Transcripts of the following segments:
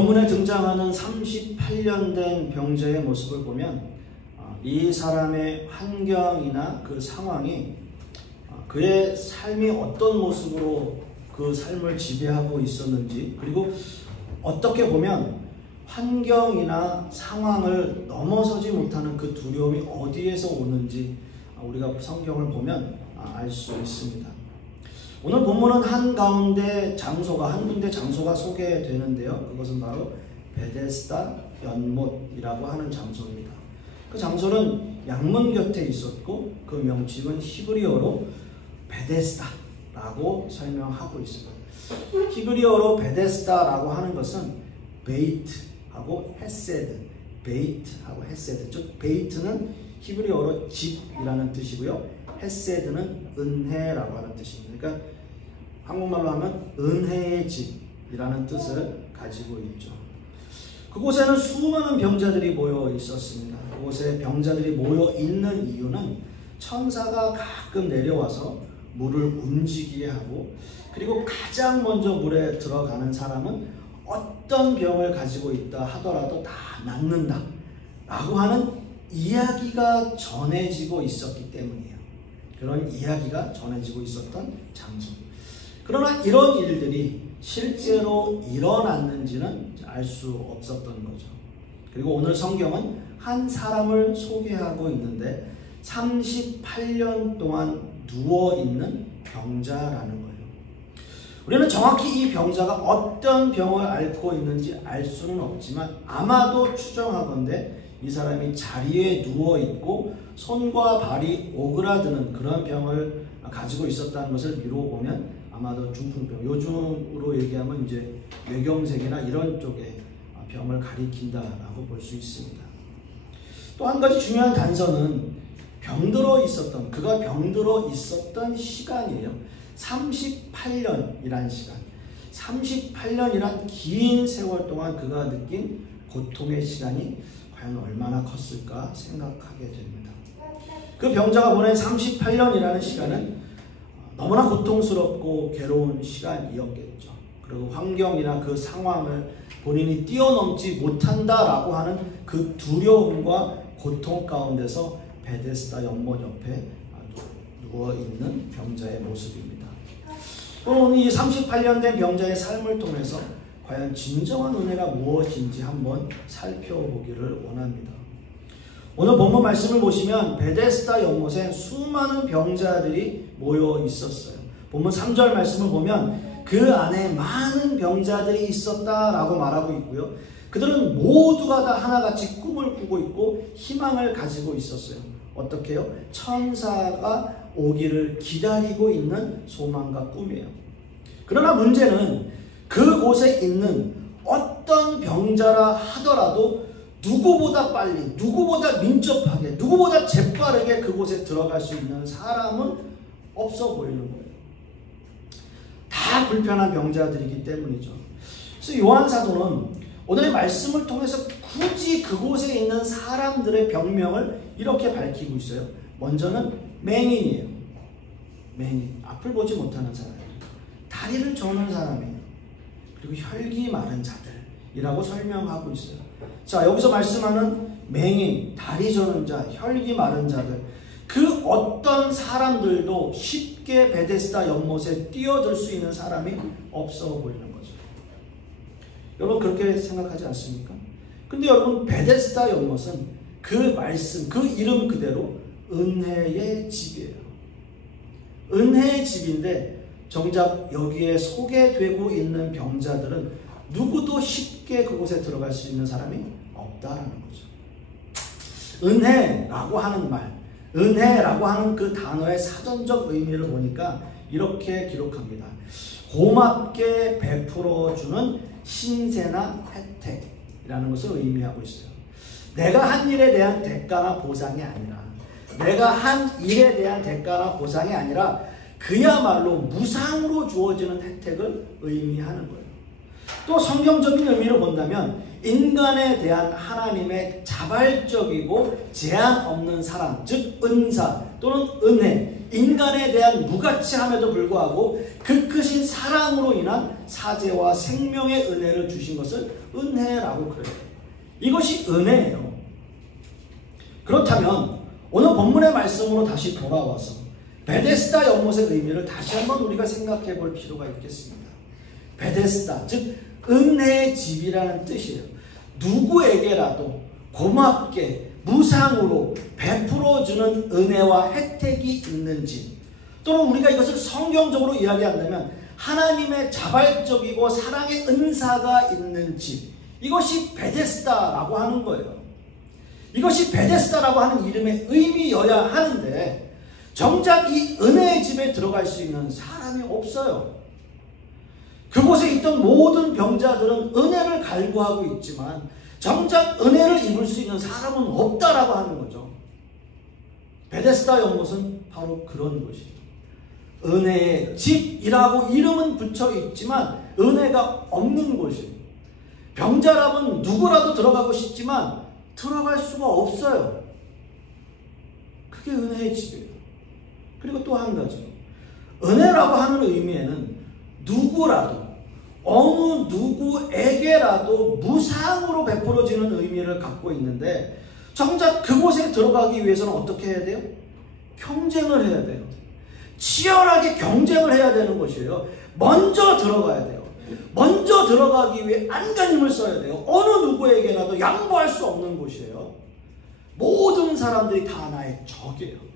본문에 등장하는 38년 된 병자의 모습을 보면 이 사람의 환경이나 그 상황이 그의 삶이 어떤 모습으로 그 삶을 지배하고 있었는지, 그리고 어떻게 보면 환경이나 상황을 넘어서지 못하는 그 두려움이 어디에서 오는지 우리가 성경을 보면 알 수 있습니다. 오늘 본문은 한 군데 장소가 소개되는데요. 그것은 바로 베데스다 연못이라고 하는 장소입니다. 그 장소는 양문 곁에 있었고 그 명칭은 히브리어로 베데스다라고 설명하고 있습니다. 히브리어로 베데스다라고 하는 것은 베이트하고 헤세드, 베이트하고 헤세드, 즉 베이트는 히브리어로 집이라는 뜻이고요. 헤세드는 은혜라고 하는 뜻입니다. 그러니까 한국말로 하면 은혜의 집이라는 뜻을 가지고 있죠. 그곳에는 수많은 병자들이 모여 있었습니다. 그곳에 병자들이 모여 있는 이유는 천사가 가끔 내려와서 물을 움직이게 하고, 그리고 가장 먼저 물에 들어가는 사람은 어떤 병을 가지고 있다 하더라도 다 낫는다 라고 하는 이야기가 전해지고 있었기 때문이에요. 그런 이야기가 전해지고 있었던 장소. 그러나 이런 일들이 실제로 일어났는지는 알 수 없었던 거죠. 그리고 오늘 성경은 한 사람을 소개하고 있는데 38년 동안 누워있는 병자라는 거예요. 우리는 정확히 이 병자가 어떤 병을 앓고 있는지 알 수는 없지만 아마도 추정하건대 이 사람이 자리에 누워있고 손과 발이 오그라드는 그런 병을 가지고 있었다는 것을 미루어 보면 아마도 중풍병, 요즘으로 얘기하면 이제 뇌경색이나 이런 쪽의 병을 가리킨다라고 볼 수 있습니다. 또 한 가지 중요한 단서는 그가 병들어 있었던 시간이에요. 38년이란 시간. 38년이란 긴 세월 동안 그가 느낀 고통의 시간이 과연 얼마나 컸을까 생각하게 됩니다. 그 병자가 보낸 38년이라는 시간은 너무나 고통스럽고 괴로운 시간이었겠죠. 그리고 환경이나 그 상황을 본인이 뛰어넘지 못한다라고 하는 그 두려움과 고통 가운데서 베데스다 연못 옆에 누워있는 병자의 모습입니다. 오늘 이 38년 된 병자의 삶을 통해서 과연 진정한 은혜가 무엇인지 한번 살펴보기를 원합니다. 오늘 본문 말씀을 보시면 베데스다 연못에 수많은 병자들이 모여 있었어요. 본문 3절 말씀을 보면 그 안에 많은 병자들이 있었다라고 말하고 있고요. 그들은 모두가 다 하나같이 꿈을 꾸고 있고 희망을 가지고 있었어요. 어떻게 해요? 천사가 오기를 기다리고 있는 소망과 꿈이에요. 그러나 문제는 그곳에 있는 어떤 병자라 하더라도 누구보다 빨리, 누구보다 민첩하게, 누구보다 재빠르게 그곳에 들어갈 수 있는 사람은 없어 보이는 거예요. 다 불편한 병자들이기 때문이죠. 그래서 요한 사도는 오늘의 말씀을 통해서 굳이 그곳에 있는 사람들의 병명을 이렇게 밝히고 있어요. 먼저는 맹인이에요. 맹인, 앞을 보지 못하는 사람이에요. 다리를 저는 사람이에요. 그리고 혈기 마른 자들이라고 설명하고 있어요. 자, 여기서 말씀하는 맹인, 다리 저는 자, 혈기 마른 자들, 그 어떤 사람들도 쉽게 베데스다 연못에 뛰어들 수 있는 사람이 없어 보이는 거죠. 여러분 그렇게 생각하지 않습니까? 근데 여러분 베데스다 연못은 그 말씀, 그 이름 그대로 은혜의 집이에요. 은혜의 집인데 정작 여기에 소개되고 있는 병자들은 누구도 쉽게 그곳에 들어갈 수 있는 사람이 없다라는 거죠. 은혜라고 하는 말, 은혜라고 하는 그 단어의 사전적 의미를 보니까 이렇게 기록합니다. 고맙게 베풀어주는 신세나 혜택이라는 것을 의미하고 있어요. 내가 한 일에 대한 대가나 보상이 아니라, 내가 한 일에 대한 대가나 보상이 아니라 그야말로 무상으로 주어지는 혜택을 의미하는 거예요. 또 성경적인 의미로 본다면 인간에 대한 하나님의 자발적이고 제한 없는 사랑, 즉 은사 또는 은혜, 인간에 대한 무가치함에도 불구하고 그 크신 사랑으로 인한 사죄와 생명의 은혜를 주신 것을 은혜라고 그래요. 이것이 은혜예요. 그렇다면 오늘 본문의 말씀으로 다시 돌아와서 베데스다 연못의 의미를 다시 한번 우리가 생각해 볼 필요가 있겠습니다. 베데스다, 즉 은혜의 집이라는 뜻이에요. 누구에게라도 고맙게 무상으로 베풀어주는 은혜와 혜택이 있는 집, 또는 우리가 이것을 성경적으로 이야기한다면 하나님의 자발적이고 사랑의 은사가 있는 집, 이것이 베데스다라고 하는 거예요. 이것이 베데스다라고 하는 이름의 의미여야 하는데 정작 이 은혜의 집에 들어갈 수 있는 사람이 없어요. 그곳에 있던 모든 병자들은 은혜를 갈구하고 있지만 정작 은혜를 입을 수 있는 사람은 없다라고 하는 거죠. 베데스다 연못은 바로 그런 곳이에요. 은혜의 집이라고 이름은 붙여 있지만 은혜가 없는 곳이에요. 병자라면 누구라도 들어가고 싶지만 들어갈 수가 없어요. 그게 은혜의 집이에요. 그리고 또 한 가지, 은혜라고 하는 의미에는 누구라도 어느 누구에게라도 무상으로 베풀어지는 의미를 갖고 있는데 정작 그곳에 들어가기 위해서는 어떻게 해야 돼요? 경쟁을 해야 돼요. 치열하게 경쟁을 해야 되는 것이에요. 먼저 들어가야 돼요. 먼저 들어가기 위해 안간힘을 써야 돼요. 어느 누구에게라도 양보할 수 없는 곳이에요. 모든 사람들이 다 나의 적이에요.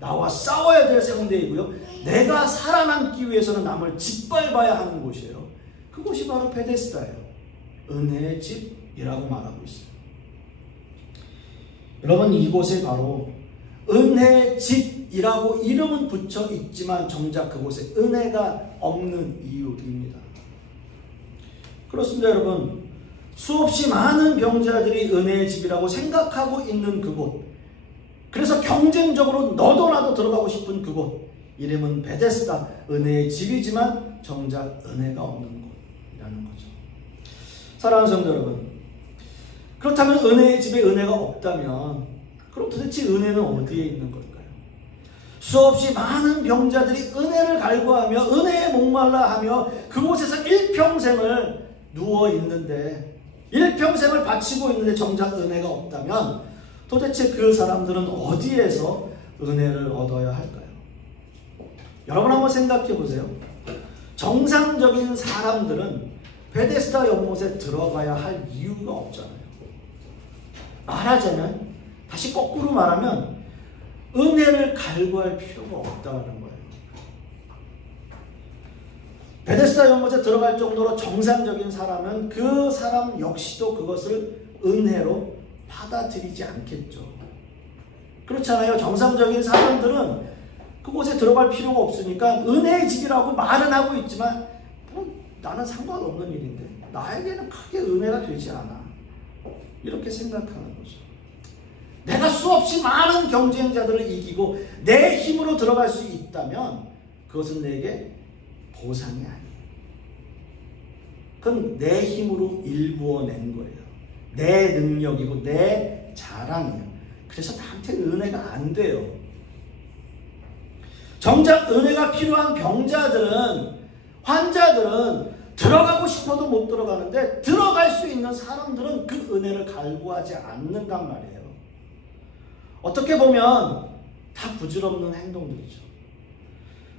나와 싸워야 될 상대이고요. 내가 살아남기 위해서는 남을 짓밟아야 하는 곳이에요. 그곳이 바로 베데스다예요. 은혜의 집이라고 말하고 있어요. 여러분, 이곳에 바로 은혜의 집이라고 이름은 붙여 있지만 정작 그곳에 은혜가 없는 이유입니다. 그렇습니다, 여러분. 수없이 많은 병자들이 은혜의 집이라고 생각하고 있는 그곳, 그래서 경쟁적으로 너도 나도 들어가고 싶은 그곳, 이름은 베데스다, 은혜의 집이지만 정작 은혜가 없는 곳이라는 거죠. 사랑하는 성도 여러분, 그렇다면 은혜의 집에 은혜가 없다면 그럼 도대체 은혜는 어디에 있는 걸까요? 수없이 많은 병자들이 은혜를 갈구하며 은혜에 목말라 하며 그곳에서 일평생을 누워 있는데, 일평생을 바치고 있는데 정작 은혜가 없다면 도대체 그 사람들은 어디에서 은혜를 얻어야 할까요? 여러분 한번 생각해 보세요. 정상적인 사람들은 베데스다 연못에 들어가야 할 이유가 없잖아요. 말하자면, 다시 거꾸로 말하면 은혜를 갈구할 필요가 없다는 거예요. 베데스다 연못에 들어갈 정도로 정상적인 사람은 그 사람 역시도 그것을 은혜로 받아들이지 않겠죠. 그렇잖아요. 정상적인 사람들은 그곳에 들어갈 필요가 없으니까 은혜의 집이라고 말은 하고 있지만 나는 상관없는 일인데 나에게는 크게 은혜가 되지 않아, 이렇게 생각하는 거죠. 내가 수없이 많은 경쟁자들을 이기고 내 힘으로 들어갈 수 있다면 그것은 내게 보상이 아니에요. 그건 내 힘으로 일구어낸 거예요. 내 능력이고 내 자랑이에요. 그래서 나한테 은혜가 안 돼요. 정작 은혜가 필요한 병자들은, 환자들은 들어가고 싶어도 못 들어가는데 들어갈 수 있는 사람들은 그 은혜를 갈구하지 않는단 말이에요. 어떻게 보면 다 부질없는 행동들이죠.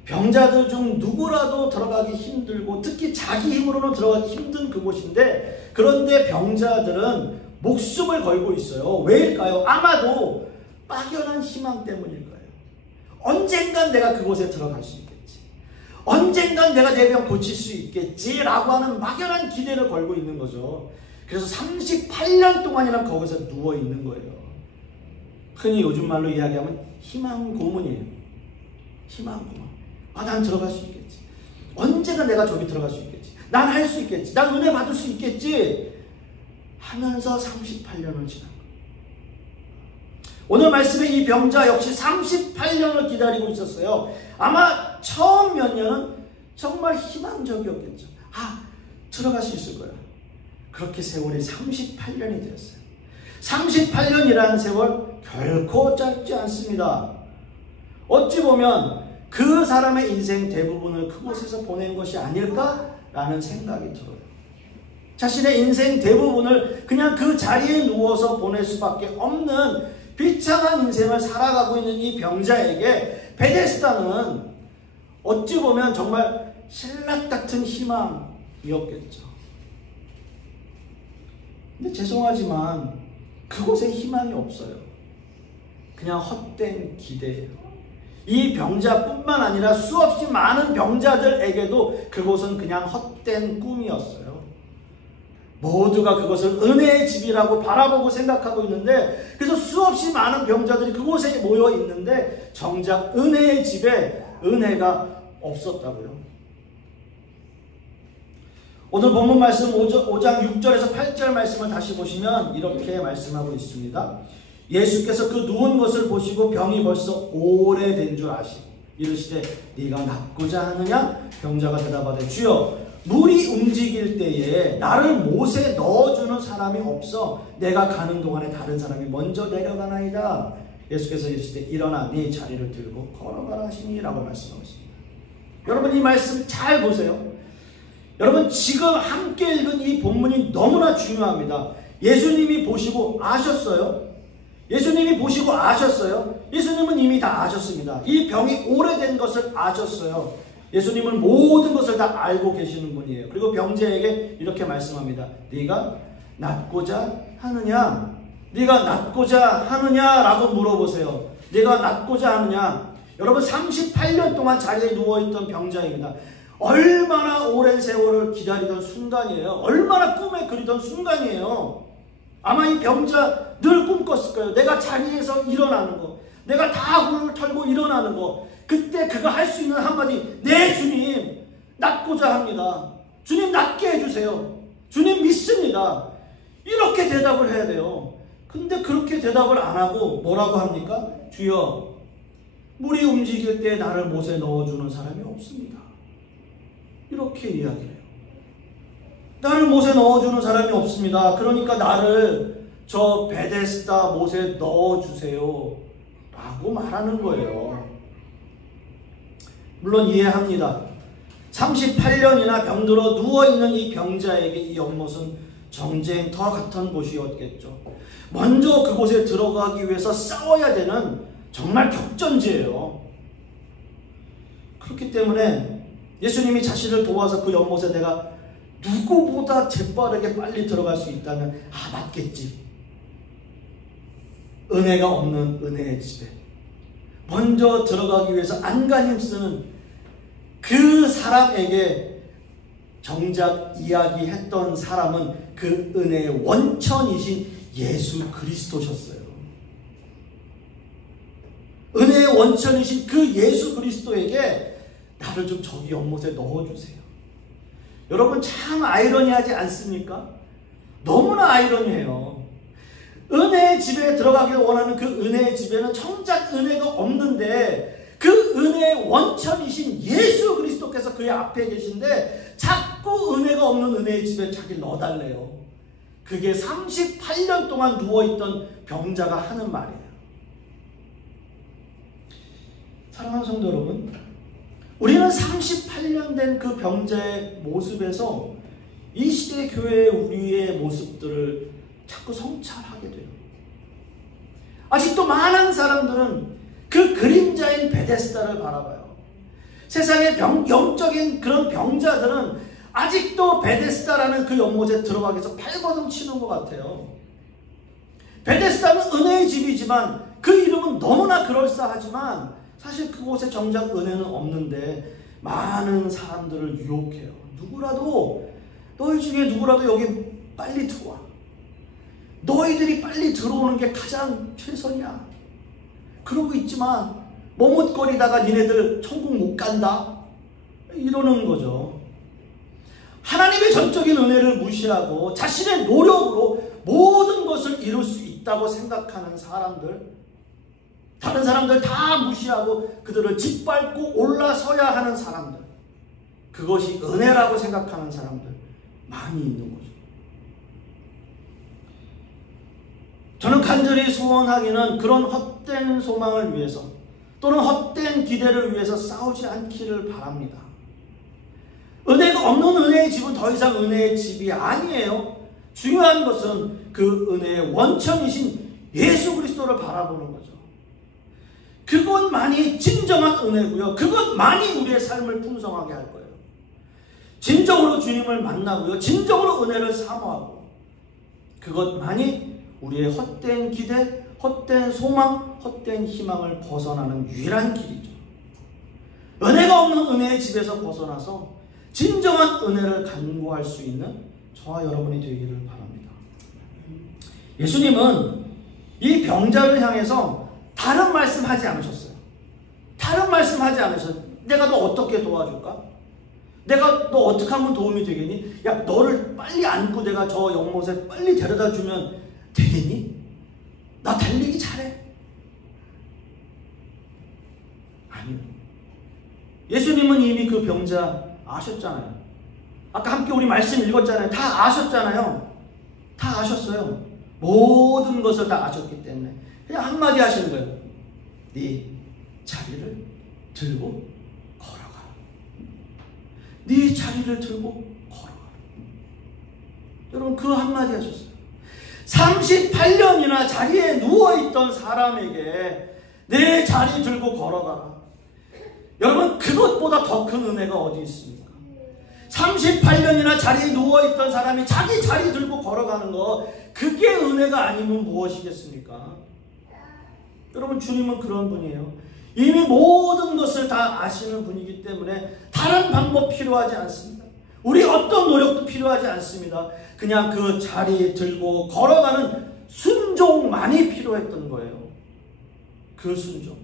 병자들 중 누구라도 들어가기 힘들고 특히 자기 힘으로는 들어가기 힘든 그곳인데, 그런데 병자들은 목숨을 걸고 있어요. 왜일까요? 아마도 막연한 희망 때문일 거예요. 언젠간 내가 그곳에 들어갈 수 있겠지, 언젠간 내가 내 병 고칠 수 있겠지 라고 하는 막연한 기대를 걸고 있는 거죠. 그래서 38년 동안이나 거기서 누워 있는 거예요. 흔히 요즘 말로 이야기하면 희망 고문이에요. 희망 고문. 난 들어갈 수 있겠지, 언제가 내가 저기 들어갈 수 있겠지, 난 할 수 있겠지, 난 은혜 받을 수 있겠지 하면서 38년을 지난 거예요. 오늘 말씀에 이 병자 역시 38년을 기다리고 있었어요. 아마 처음 몇 년은 정말 희망적이었겠죠. 들어갈 수 있을 거야. 그렇게 세월이 38년이 되었어요. 38년이라는 세월 결코 짧지 않습니다. 어찌 보면 그 사람의 인생 대부분을 그곳에서 보낸 것이 아닐까라는 생각이 들어요. 자신의 인생 대부분을 그냥 그 자리에 누워서 보낼 수밖에 없는 비참한 인생을 살아가고 있는 이 병자에게 베데스다는 어찌 보면 정말 신락 같은 희망이었겠죠. 근데 죄송하지만 그곳에 희망이 없어요. 그냥 헛된 기대예요. 이 병자뿐만 아니라 수없이 많은 병자들에게도 그곳은 그냥 헛된 꿈이었어요. 모두가 그것을 은혜의 집이라고 바라보고 생각하고 있는데, 그래서 수없이 많은 병자들이 그곳에 모여 있는데 정작 은혜의 집에 은혜가 없었다고요. 오늘 본문 말씀 5장 6절에서 8절 말씀을 다시 보시면 이렇게 말씀하고 있습니다. 예수께서 그 누운 것을 보시고 병이 벌써 오래된 줄 아시고 이르시되 네가 낫고자 하느냐? 병자가 대답하되 주여 물이 움직일 때에 나를 못에 넣어주는 사람이 없어 내가 가는 동안에 다른 사람이 먼저 내려가나이다. 예수께서 이르시되 일어나 네 자리를 들고 걸어가라 하시니 라고 말씀하고 있습니다. 여러분 이 말씀 잘 보세요. 여러분 지금 함께 읽은 이 본문이 너무나 중요합니다. 예수님이 보시고 아셨어요? 예수님이 보시고 아셨어요? 예수님은 이미 다 아셨습니다. 이 병이 오래된 것을 아셨어요. 예수님은 모든 것을 다 알고 계시는 분이에요. 그리고 병자에게 이렇게 말씀합니다. 네가 낫고자 하느냐? 네가 낫고자 하느냐라고 물어보세요. 네가 낫고자 하느냐? 여러분 38년 동안 자리에 누워있던 병자입니다. 얼마나 오랜 세월을 기다리던 순간이에요. 얼마나 꿈에 그리던 순간이에요. 아마 이 병자 늘 꿈꿨을 거예요. 내가 자리에서 일어나는 거, 내가 다 굴을 털고 일어나는 거. 그때 그가 할 수 있는 한마디, 네 주님 낫고자 합니다. 주님 낫게 해주세요. 주님 믿습니다. 이렇게 대답을 해야 돼요. 근데 그렇게 대답을 안 하고 뭐라고 합니까? 주여 물이 움직일 때 나를 못에 넣어주는 사람이 없습니다. 이렇게 이야기를 해요. 나를 못에 넣어주는 사람이 없습니다. 그러니까 나를 저 베데스다 못에 넣어주세요 라고 말하는 거예요. 물론 이해합니다. 38년이나 병들어 누워있는 이 병자에게 이 연못은 정쟁터 같은 곳이었겠죠. 먼저 그곳에 들어가기 위해서 싸워야 되는 정말 격전지예요. 그렇기 때문에 예수님이 자신을 도와서 그 연못에 내가 누구보다 재빠르게 빨리 들어갈 수 있다면 맞겠지. 은혜가 없는 은혜의 집에 먼저 들어가기 위해서 안간힘 쓰는 그 사람에게 정작 이야기했던 사람은 그 은혜의 원천이신 예수 그리스도셨어요. 은혜의 원천이신 그 예수 그리스도에게 나를 좀 저기 연못에 넣어주세요. 여러분 참 아이러니하지 않습니까? 너무나 아이러니해요. 은혜의 집에 들어가기를 원하는 그 은혜의 집에는 정작 은혜가 없는데 그 은혜의 원천이신 예수 그리스도께서 그의 앞에 계신데 자꾸 은혜가 없는 은혜의 집에 자기를 넣어달래요. 그게 38년 동안 누워있던 병자가 하는 말이에요. 사랑하는 성도 여러분, 우리는 38년 된 그 병자의 모습에서 이 시대 교회의 우리의 모습들을 자꾸 성찰하게 돼요. 아직도 많은 사람들은 그 그림자인 베데스다를 바라봐요. 세상의 영적인 그런 병자들은 아직도 베데스다라는 그 연못에 들어가기 위해서 발버둥 치는 것 같아요. 베데스다는 은혜의 집이지만 그 이름은 너무나 그럴싸하지만 사실 그곳에 정작 은혜는 없는데 많은 사람들을 유혹해요. 누구라도 너희 중에 누구라도 여기 빨리 들어와. 너희들이 빨리 들어오는 게 가장 최선이야. 그러고 있지만 머뭇거리다가 니네들 천국 못 간다. 이러는 거죠. 하나님의 전적인 은혜를 무시하고 자신의 노력으로 모든 것을 이룰 수 있다고 생각하는 사람들, 다른 사람들 다 무시하고 그들을 짓밟고 올라서야 하는 사람들, 그것이 은혜라고 생각하는 사람들 많이 있는 거죠. 저는 간절히 소원하기는 그런 헛된 소망을 위해서 또는 헛된 기대를 위해서 싸우지 않기를 바랍니다. 은혜가 없는 은혜의 집은 더 이상 은혜의 집이 아니에요. 중요한 것은 그 은혜의 원천이신 예수 그리스도를 바라보는 거죠. 그것만이 진정한 은혜고요. 그것만이 우리의 삶을 풍성하게 할 거예요. 진정으로 주님을 만나고요. 진정으로 은혜를 사모하고 그것만이 우리의 헛된 기대, 헛된 소망, 헛된 희망을 벗어나는 유일한 길이죠. 은혜가 없는 은혜의 집에서 벗어나서 진정한 은혜를 간구할 수 있는 저와 여러분이 되기를 바랍니다. 예수님은 이 병자를 향해서 다른 말씀하지 않으셨어요. 다른 말씀하지 않으셨어요. 내가 너 어떻게 도와줄까? 내가 너 어떻게 하면 도움이 되겠니? 야, 너를 빨리 안고 내가 저 연못에 빨리 데려다 주면 되겠니? 나 달리기 잘해. 아니요. 예수님은 이미 그 병자 아셨잖아요. 아까 함께 우리 말씀 읽었잖아요. 다 아셨잖아요. 다 아셨어요. 모든 것을 다 아셨기 때문에 그냥 한마디 하시는 거예요. 네 자리를 들고 걸어가. 네 자리를 들고 걸어가. 여러분 그 한마디 하셨어요. 38년이나 자리에 누워있던 사람에게 내 자리 들고 걸어가라. 여러분 그것보다 더 큰 은혜가 어디 있습니까? 38년이나 자리에 누워있던 사람이 자기 자리 들고 걸어가는 거, 그게 은혜가 아니면 무엇이겠습니까? 여러분 주님은 그런 분이에요. 이미 모든 것을 다 아시는 분이기 때문에 다른 방법 필요하지 않습니다. 우리 어떤 노력도 필요하지 않습니다. 그냥 그 자리 들고 걸어가는 순종만이 필요했던 거예요. 그 순종.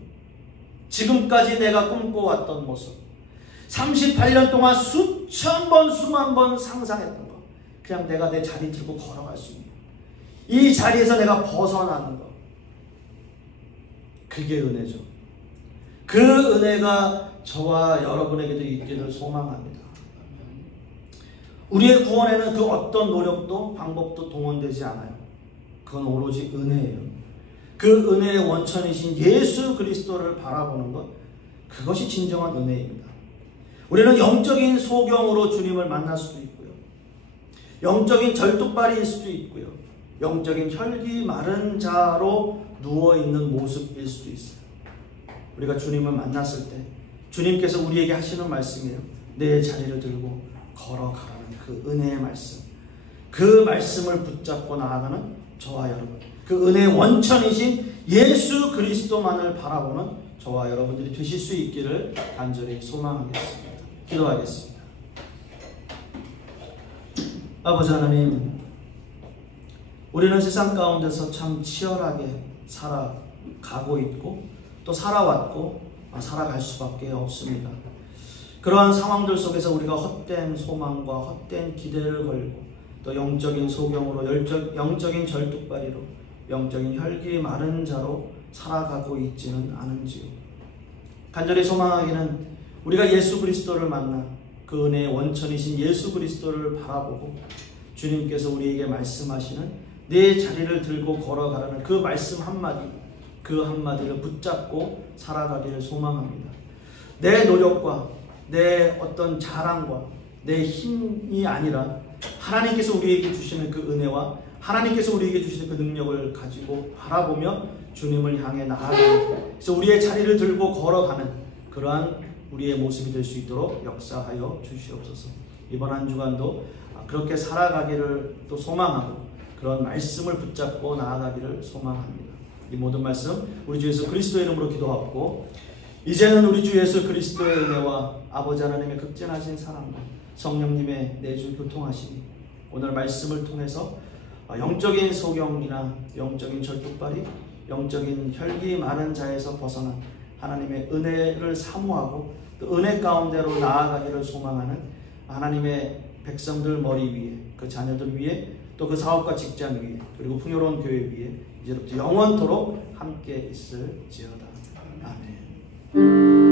지금까지 내가 꿈꿔왔던 모습, 38년 동안 수천 번 수만 번 상상했던 거, 그냥 내가 내 자리 들고 걸어갈 수 있는 이 자리에서 내가 벗어나는 거, 그게 은혜죠. 그 은혜가 저와 여러분에게도 있기를 소망합니다. 우리의 구원에는 그 어떤 노력도 방법도 동원되지 않아요. 그건 오로지 은혜예요. 그 은혜의 원천이신 예수 그리스도를 바라보는 것, 그것이 진정한 은혜입니다. 우리는 영적인 소경으로 주님을 만날 수도 있고요. 영적인 절뚝발이일 수도 있고요. 영적인 혈기 마른 자로 누워있는 모습일 수도 있어요. 우리가 주님을 만났을 때 주님께서 우리에게 하시는 말씀이에요. 내 자리를 들고 걸어가라는 그 은혜의 말씀. 그 말씀을 붙잡고 나아가는 저와 여러분, 그 은혜의 원천이신 예수 그리스도만을 바라보는 저와 여러분들이 되실 수 있기를 간절히 소망하겠습니다. 기도하겠습니다. 아버지 하나님, 우리는 세상 가운데서 참 치열하게 살아가고 있고 또 살아왔고 살아갈 수밖에 없습니다. 그러한 상황들 속에서 우리가 헛된 소망과 헛된 기대를 걸고 또 영적인 소경으로 영적인 절뚝발이로 영적인 혈기 마른 자로 살아가고 있지는 않은지요. 간절히 소망하기는 우리가 예수 그리스도를 만나 그 은혜의 원천이신 예수 그리스도를 바라보고 주님께서 우리에게 말씀하시는 내 자리를 들고 걸어가라는 그 말씀 한마디, 그 한마디를 붙잡고 살아가기를 소망합니다. 내 노력과 내 어떤 자랑과 내 힘이 아니라 하나님께서 우리에게 주시는 그 은혜와 하나님께서 우리에게 주시는 그 능력을 가지고 바라보며 주님을 향해 나아가고, 그래서 우리의 자리를 들고 걸어가는 그러한 우리의 모습이 될 수 있도록 역사하여 주시옵소서. 이번 한 주간도 그렇게 살아가기를 또 소망하고 그런 말씀을 붙잡고 나아가기를 소망합니다. 이 모든 말씀 우리 주 예수 그리스도의 이름으로 기도하고, 이제는 우리 주 예수 그리스도의 은혜와 아버지 하나님의 극진하신 사랑과 성령님의 내주 교통하심이 오늘 말씀을 통해서 영적인 소경이나 영적인 절뚝발이 영적인 혈기 많은 자에서 벗어난 하나님의 은혜를 사모하고 또 은혜 가운데로 나아가기를 소망하는 하나님의 백성들 머리 위에, 그 자녀들 위에, 또 그 사업과 직장 위에, 그리고 풍요로운 교회 위에 이제부터 영원토록 함께 있을지어다. 아멘.